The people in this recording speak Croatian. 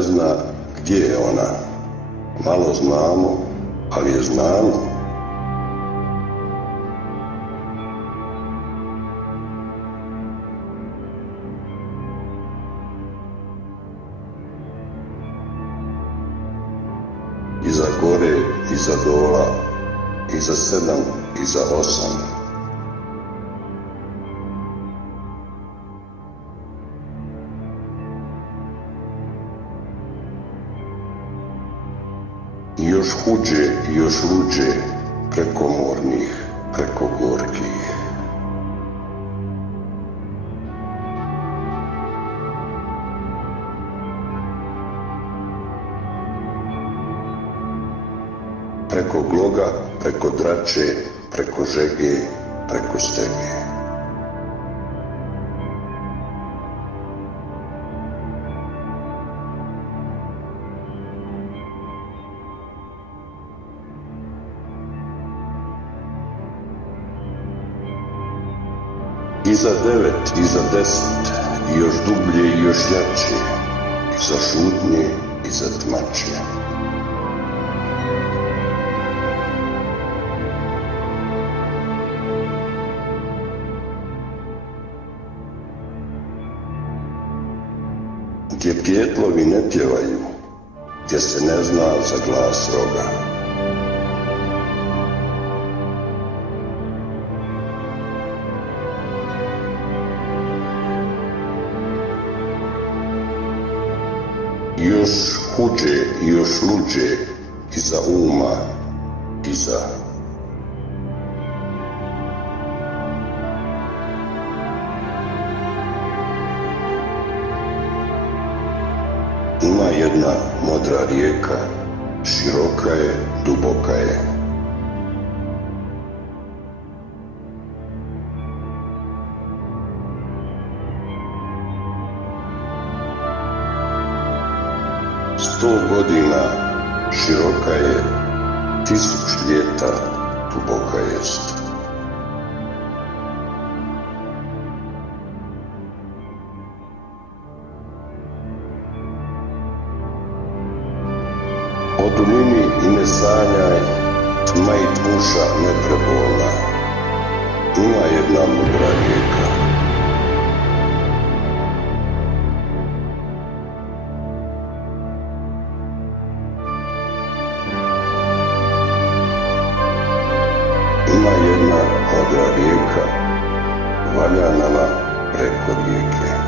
ne zna gdje je ona. Malo znamo, ali je znamo. Iza gore, iza dola, iza 7, iza 8. I još huđe i još luđe, prekomornih, preko gorkih. Preko gloga, preko drače, preko žege, preko stege. Iza 9, iza 10, i još dublje i još jače, iza šutnje, iza tmače. Gdje pjetlovi ne pjevaju, gdje se ne zna za glas roga. I još huđe i još luđe, iza uma, iza. Ima jedna modra rijeka, široka je, duboka je. Sto godina široka je, 1000 ljeta duboka jest. O duljini i ne sanjaj, tma i tmuša neprebolna. Ima jedna mudra rijeka. Ima jedna modra rijeka, valja nama preko rijeke.